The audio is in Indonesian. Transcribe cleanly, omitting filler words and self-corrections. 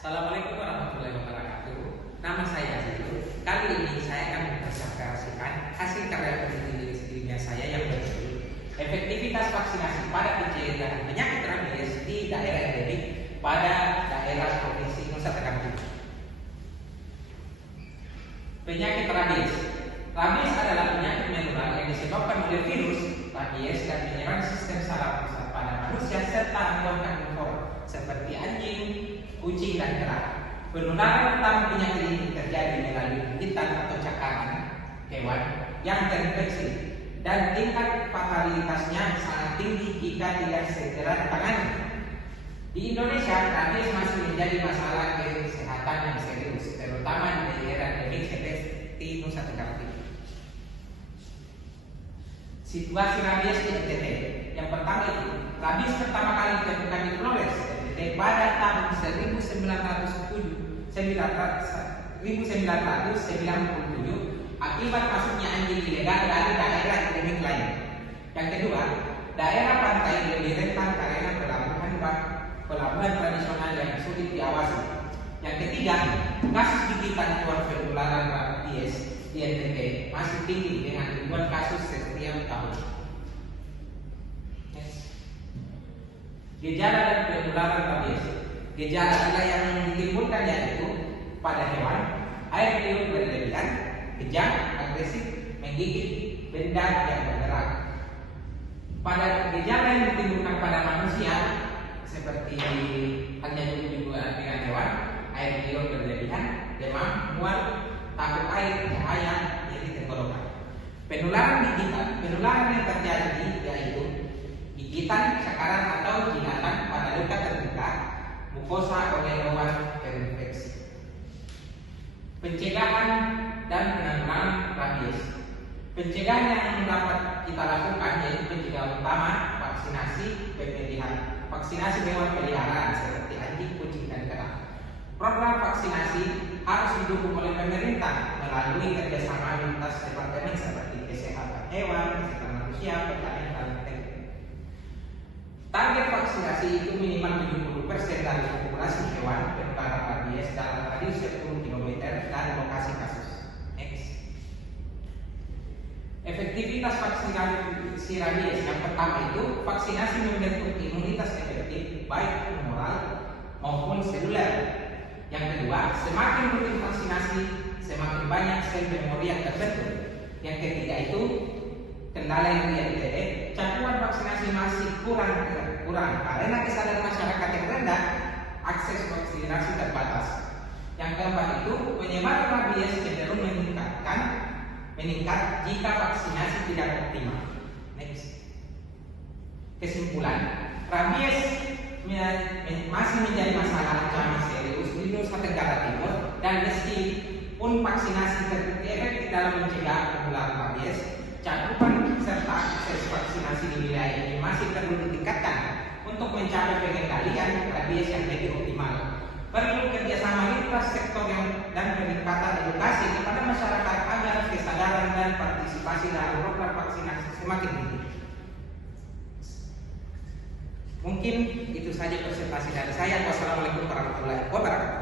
Assalamualaikum warahmatullahi wabarakatuh. Nama saya Zidul. Kali ini saya akan mempresentasikan hasil karya penelitian ilmiah saya yang berjudul efektivitas vaksinasi pada pencegahan penyakit rabies di daerah endemik pada daerah provinsi Nusa Tenggara Timur. Penyakit rabies. Rabies adalah penyakit menular yang disebabkan oleh virus rabies dan menyerang sistem saraf pusat pada manusia serta hewan karnivora seperti anjing, kucing, dan kera. Penularan utama penyakit ini terjadi melalui gigitan atau cakaran hewan yang terinfeksi dan tingkat fatalitasnya sangat tinggi jika tidak segera ditangani. Di Indonesia, rabies masih menjadi masalah kesehatan yang serius, terutama di daerah endemik seperti Nusa Tenggara Timur. Situasi rabies di NTT. Yang pertama itu, rabies pertama kali ditemukan di Flores pada tahun 1997 akibat masuknya anjing ilegal dari daerah endemik lain. Yang kedua, daerah pantai lebih rentan karena pelabuhan tradisional yang sulit diawasi. Yang ketiga, kasus gigitan hewan penularan rabies di NTT masih tinggi dengan ribuan kasus setiap tahun. Gejala dan penularan rabies. Gejala yang ditimbulkan yaitu pada hewan, air liur berlebihan, kejang, agresif, menggigit benda yang bergerak. Pada gejala yang ditimbulkan pada manusia seperti halnya juga dengan hewan, air liur berlebihan, demam, mual, takut air, cahaya, nyeri tenggorokan. Penularan gigitan. Penularan yang terjadi yaitu gigitan, cakaran atau jingatan pada luka terbuka, mukosa oleh hewan terinfeksi. Pencegahan dan penanggulangan rabies. Pencegahan yang dapat kita lakukan yaitu pencegahan utama vaksinasi pemeliharaan, vaksinasi hewan peliharaan seperti anjing, kucing, dan kera. Program vaksinasi harus didukung oleh pemerintah melalui kerjasama lintas departemen seperti kesehatan hewan, kesehatan manusia, pertanian, dan teknik. Target vaksinasi itu minimal 70% dari populasi hewan penularan rabies dalam radius 10 km dari lokasi kasus. Next. Efektivitas vaksinasi rabies. Yang pertama itu, vaksinasi membentuk imunitas efektif baik humoral maupun seluler. Yang kedua, semakin rutin vaksinasi, semakin banyak sel memori yang terbentuk. Yang ketiga itu, kendala yang di cakupan vaksinasi masih kurang karena kesadaran masyarakat yang rendah, akses vaksinasi terbatas. Yang keempat itu, penyebaran rabies cenderung meningkat jika vaksinasi tidak optimal. Next. Kesimpulan, rabies masih menjadi masalah ancaman serius di Nusa Tenggara Timur dan meskipun vaksinasi terbukti efektif dalam mencegah penularan rabies, cakupan serta akses vaksinasi di wilayah ini masih perlu ditingkatkan untuk mencapai pengendalian rabies yang lebih optimal. Perlu kerjasama lintas sektor dan peningkatan edukasi kepada masyarakat agar kesadaran dan partisipasi dalam program vaksinasi semakin tinggi. Mungkin itu saja presentasi dari saya. Wassalamualaikum warahmatullahi wabarakatuh.